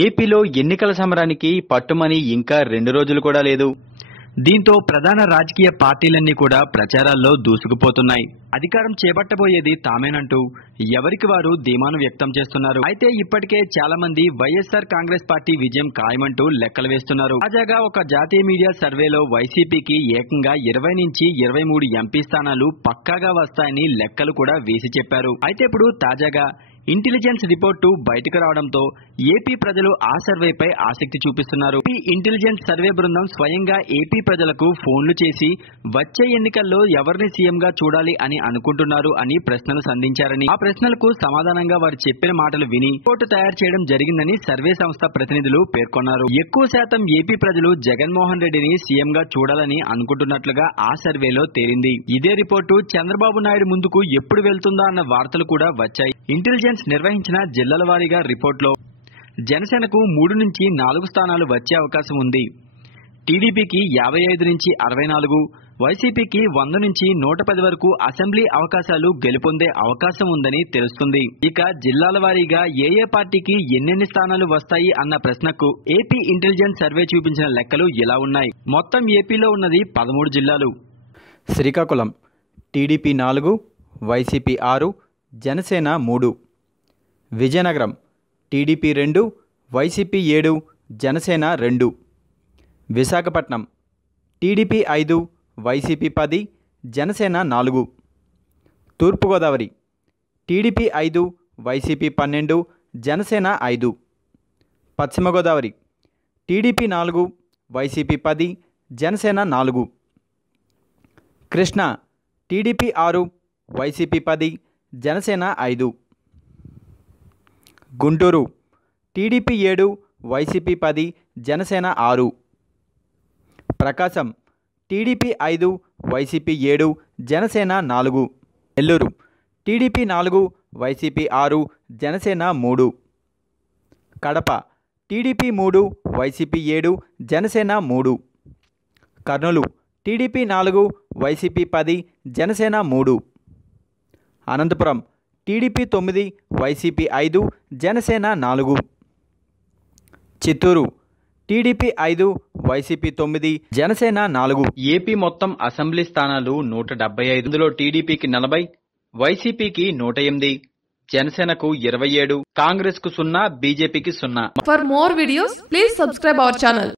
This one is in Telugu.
ఏపీలో ఎన్నికల సమరానికి పట్టుమని ఇంకా 2 రోజులు కూడా లేదు. దీంతో ప్రధాన రాజకీయ పార్టీలన్నీ కూడా ప్రచారాల్లో దూసుకుపోతున్నాయి. అధికారం చేపట్టబోయేది తామేనంటూ ఎవరికి వారు ధీమాను వ్యక్తం చేస్తున్నారు. అయితే ఇప్పటికే చాలా మంది వైఎస్ఆర్ కాంగ్రెస్ పార్టీ విజయం ఖాయమంటూ లెక్కలు వేస్తున్నారు. తాజాగా ఒక జాతీయ మీడియా సర్వేలో వైసీపీకి ఏకంగా 20 నుంచి 23 ఎంపీ స్థానాలు పక్కాగా వస్తాయని లెక్కలు కూడా వేసి చెప్పారు. అయితే ఇప్పుడు తాజాగా ఇంటెలిజెన్స్ రిపోర్టు బయటకు రావడంతో ఏపీ ప్రజలు ఆ సర్వేపై ఆసక్తి చూపిస్తున్నారు. ఏపీ ఇంటెలిజెన్స్ సర్వే బృందం స్వయంగా ఏపీ ప్రజలకు ఫోన్లు చేసి వచ్చే ఎన్నికల్లో ఎవరిని సీఎంగా చూడాలి అని అనుకుంటున్నారు అని ప్రశ్నలు సంధించారని, ఆ ప్రశ్నలకు సమాధానంగా వారు చెప్పిన మాటలు విని రిపోర్టు తయారు చేయడం జరిగిందని సర్వే సంస్థ ప్రతినిధులు పేర్కొన్నారు. ఎక్కువ శాతం ఏపీ ప్రజలు జగన్మోహన్ రెడ్డిని సీఎంగా చూడాలని అనుకుంటున్నట్లుగా ఆ సర్వేలో తేలింది. ఇదే రిపోర్టు చంద్రబాబు నాయుడు ముందుకు ఎప్పుడు వెళ్తుందా అన్న వార్తలు కూడా వచ్చాయి. ఇంటెలిజెన్స్ నిర్వహించిన జిల్లాల వారీగా రిపోర్టులో జనసేనకు 3 నుంచి 4 స్థానాలు వచ్చే అవకాశం ఉంది. టీడీపీకి 55 నుంచి 64, వైసీపీకి 100 నుంచి 110 వరకు అసెంబ్లీ అవకాశాలు గెలుపొందే అవకాశం ఉందని తెలుస్తుంది. ఇక జిల్లాల వారీగా ఏ పార్టీకి ఎన్నెన్ని స్థానాలు వస్తాయి అన్న ప్రశ్నకు ఏపీ ఇంటెలిజెన్స్ సర్వే చూపించిన లెక్కలు ఇలా ఉన్నాయి. మొత్తం ఏపీలో ఉన్నది 13 జిల్లాలు. Srikakulam TDP 4, YCP 6, Janasena 3. Vizianagaram TDP 2, YCP 7, Janasena 2. Visakhapatnam TDP 5, YCP 10, Janasena 4. Thurpu Godavari TDP 5, YCP 12, Janasena 5. Paschima Godavari TDP 4, YCP 10, Janasena 4. Krishna TDP 6, YCP 10, Janasena 5. Guntur TDP 7, YCP 10, Janasena 6. Prakasam TDP 5, YCP 7, Janasena 4. Nellore TDP 4, YCP 6, Janasena 3. Kadapa TDP 3, YCP 7, Janasena 3. Kurnool TDP 4, YCP 10, Janasena 3. Anantapur TDP 9, YCP 5, Janasena 4. Chittoor TDP 5, YCP 9, Janasena 4. AP మొత్తం అసెంబ్లీ స్థానాలు 175. ఇందులో టీడీపీకి 40, వైసీపీకి 108, జనసేనకు 27, కాంగ్రెస్ కు 0, బీజేపీకి 0. For more videos, please subscribe our channel.